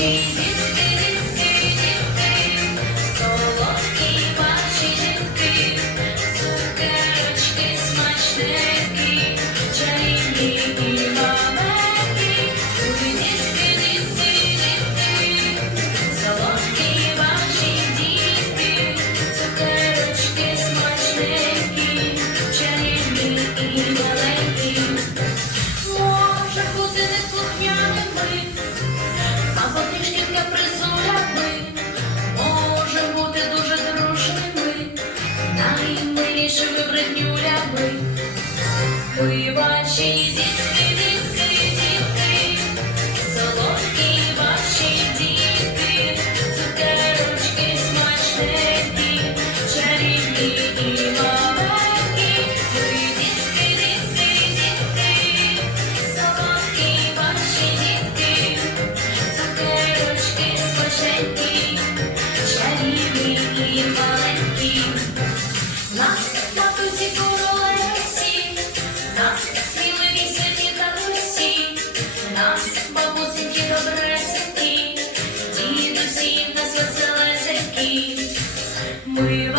ваші іншими брехнюлями. Ви ваші дітки, дітки, дітки, солодкі ваші дітки, цукерочки смачненькі, чарівні. We